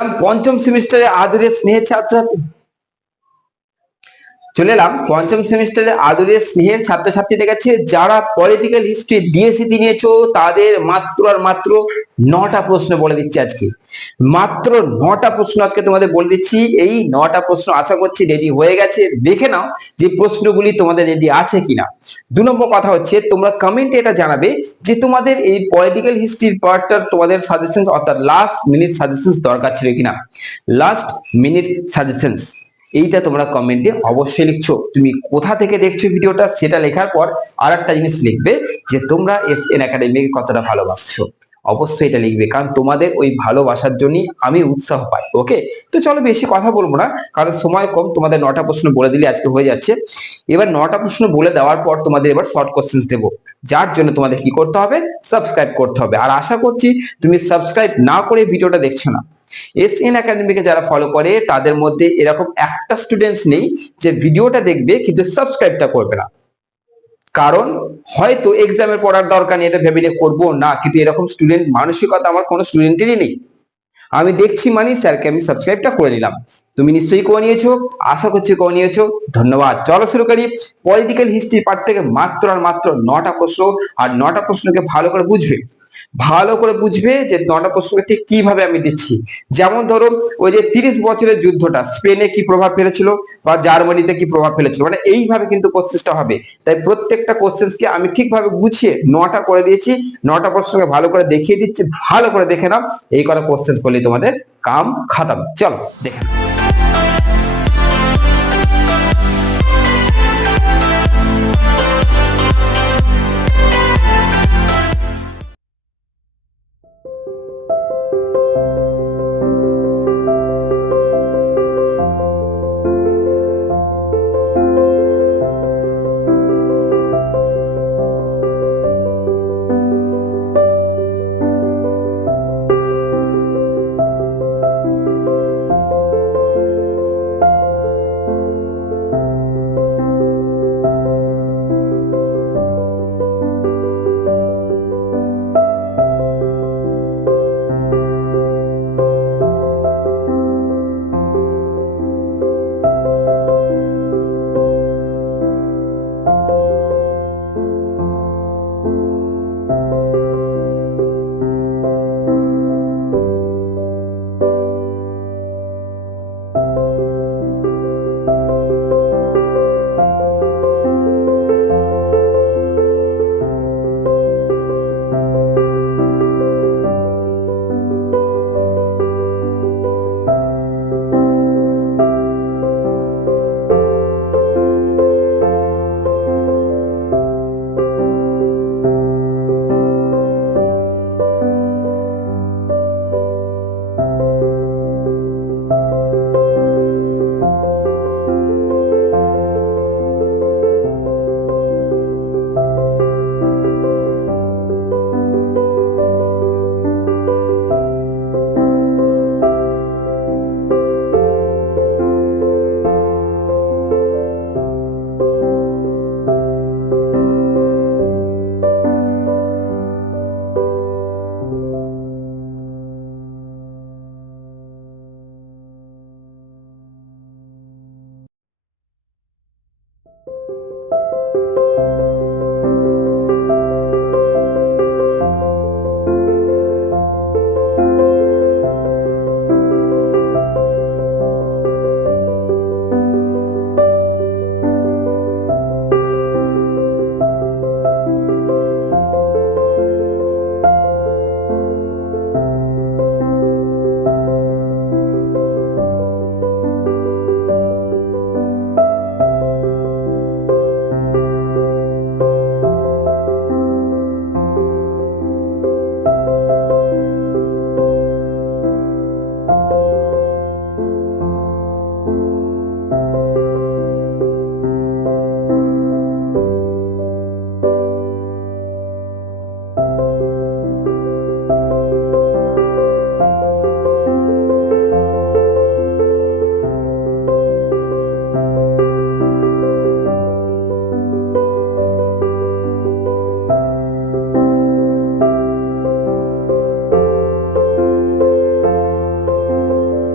পঞ্চম সেমিস্টারে আদরের স্নেহের ছাত্রছাত্রী চলে এলাম পঞ্চম সেমিস্টারে আদরের স্নেহের ছাত্রছাত্রীদের কাছে যারা পলিটিক্যাল হিস্ট্রি ডিএসসিতে নিয়েছো তাদের মাত্র আর মাত্র 9টা প্রশ্ন বলে দিচ্ছি আজকে। মাত্র 9টা প্রশ্ন আজকে তোমাদের বলে দিচ্ছি। এই 9টা প্রশ্ন আশা করছি রেডি হয়ে গেছে, দেখে নাও যে প্রশ্নগুলি তোমাদের রেডি আছে কিনা। 2 নম্বর কথা হচ্ছে তোমরা কমেন্টে এটা জানাবে যে তোমাদের এই পলিটিক্যাল হিস্ট্রির পার্টটা তোমাদের সাজেশন অর্থাৎ লাস্ট মিনিট সাজেশন দরকার ছিল কিনা। লাস্ট মিনিট সাজেশনস এইটা তোমরা কমেন্টে অবশ্যই লিখছো। তুমি কোথা থেকে দেখছো ভিডিওটা সেটা লেখার পর আরেকটা জিনিস লিখবে যে তোমরা এসএন একাডেমিকে কতটা ভালোবাসছো। অবশ্যই এটা লিখবে, কারণ তোমাদের ওই ভালোবাসার জন্যই আমি উৎসাহ পাই। ওকে, তো চলো বেশি কথা বলবো না, কারণ সময় কম। তোমাদের 9টা প্রশ্ন বলে দিলে আজকে হয়ে যাচ্ছে। এবার 9টা প্রশ্ন বলে দেওয়ার পর তোমাদের এবার শর্ট কোশ্চেন্স দেবো, যার জন্য তোমাদের কি করতে হবে, সাবস্ক্রাইব করতে হবে। আর আশা করছি তুমি সাবস্ক্রাইব না করে ভিডিওটা দেখছো না। এসএন একাডেমিকে যারা ফলো করে তাদের মধ্যে এরকম একটা স্টুডেন্টস নেই যে ভিডিওটা দেখবে কিন্তু সাবস্ক্রাইবটা করবে না। কারণ হয়তো এক্সামের পড়ার দরকার নেই এটা ভেবে করবো না, কিন্তু এরকম স্টুডেন্ট মানসিকতা আমার কোনো স্টুডেন্টেরই নেই। আমি দেখছি মানে স্যারকে আমি সাবস্ক্রাইবটা করে নিলাম। তুমি নিশ্চয়ই করে নিয়েছো, আশা করছি করে নিয়েছো। ধন্যবাদ। চলো শুরু করি। পলিটিক্যাল হিস্ট্রি পার্ট থেকে মাত্র আর মাত্র 9টা প্রশ্ন, আর 9টা প্রশ্নকে ভালো করে বুঝবে। ভালো করে বুঝবে যে 9টা প্রশ্নকে ঠিক কিভাবে আমি দিচ্ছি। যেমন ধরো ওই যে 30 বছরের যুদ্ধটা স্পেনে কি প্রভাব ফেলেছিল বা জার্মানিতে কি প্রভাব ফেলেছিল, মানে এইভাবে কিন্তু কোশ্চেনটা হবে। তাই প্রত্যেকটা কোশ্চেনকে আমি ঠিকভাবে গুছিয়ে 9টা করে দিয়েছি। 9টা প্রশ্নকে ভালো করে দেখিয়ে দিচ্ছি, ভালো করে দেখে নাও। এই কটা কোশ্চেন করলে তোমাদের কাম খাতাম। চলো দেখে নাও।